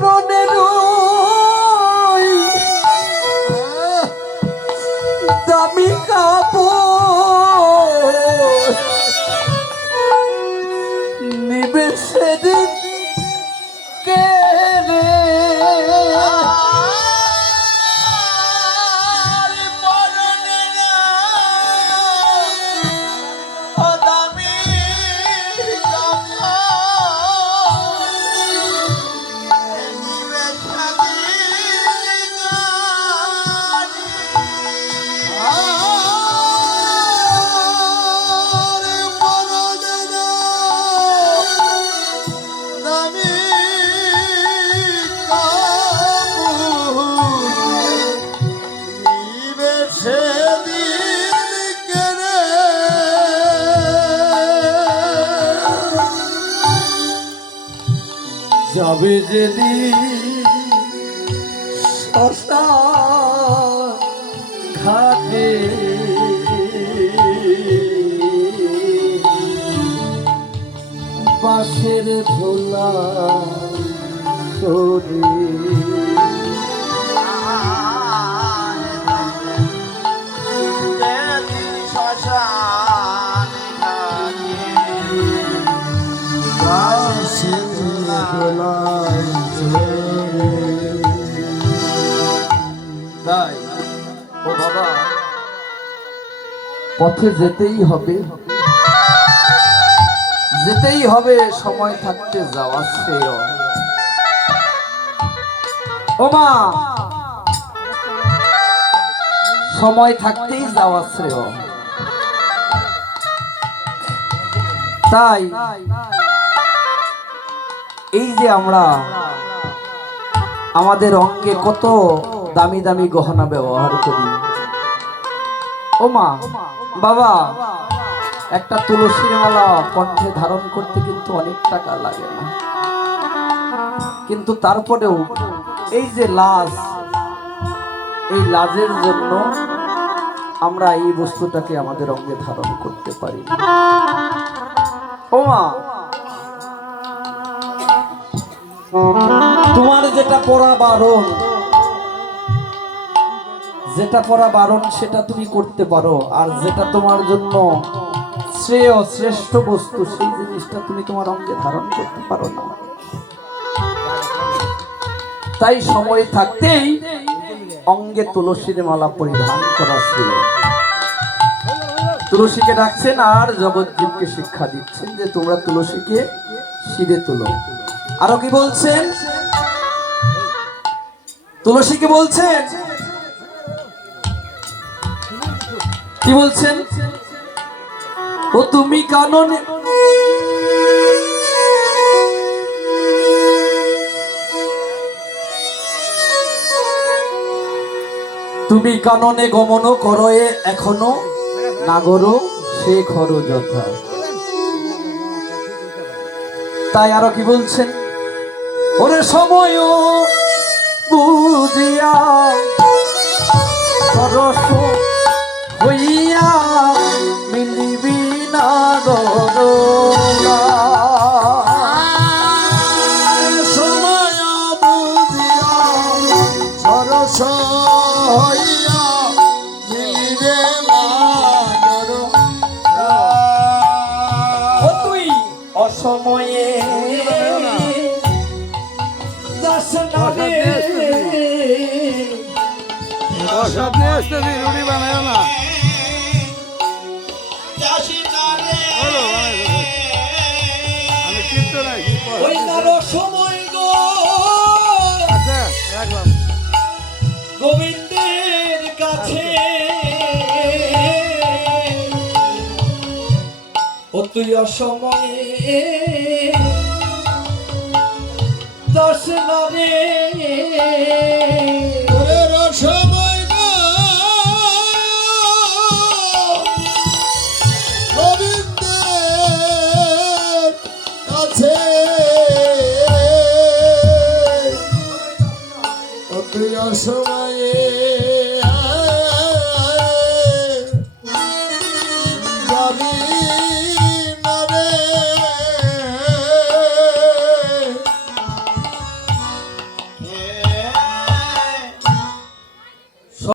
পরনের দামি কাপড় নিবে সেদিন কে রে যাবে যেদিন শ্মশান ঘাটে বাঁশের ঝোলা সরে তাই ও বাবা পথে যেতেই হবে সময় থাকতে যাওয়া শ্রেয় ও মা সময় থাকতেই যাওয়া শ্রেয় তাই এই যে আমরা আমাদের অঙ্গে কত দামি দামি গহনা ব্যবহার করি ও মা বাবা একটা তুলসীর মালা কণ্ঠে ধারণ করতে কিন্তু অনেক টাকা লাগে না কিন্তু তারপরেও এই যে লাজ এই লাজের জন্য আমরা এই বস্তুটাকে আমাদের অঙ্গে ধারণ করতে পারি ও মা তোমার যেটা পড়া বারণ সেটা তুমি করতে পারো আর যেটা তোমার জন্য শ্রেয় শ্রেষ্ঠ বস্তু সেই জিনিসটা তুমি তোমার অঙ্গে ধারণ করতে পারো না তাই সময় থাকতেই অঙ্গে তুলসীর মালা পরিধান করা শ্রেয় তুলসীকে ডাকছেন আর জগৎজীবকে শিক্ষা দিচ্ছেন যে তোমরা তুলসীকে শিরে তুলো আরো কি বলছেন তুলসীকে বলছেন কি বলছেন ও তুমি কাননে গমন করো এখনো নাগরো সে খর যথা তাই আরো কি বলছেন ওরে সময় বুঝিয়া সরস হইয়া মিলিবি না গরগা সময় বুঝিয়া সরস হইয়া মিলিবে না গরগা ও তুই অসময়ে যাস না রে রুটি বানায় না আমি কিন্তু নাই ওই নার সময় গো আচ্ছা রাখলাম গোবিন্দের কাছে ও তুই অসময়ে দশ নারে সময় গোবিন্দের কাছে তুই অসময়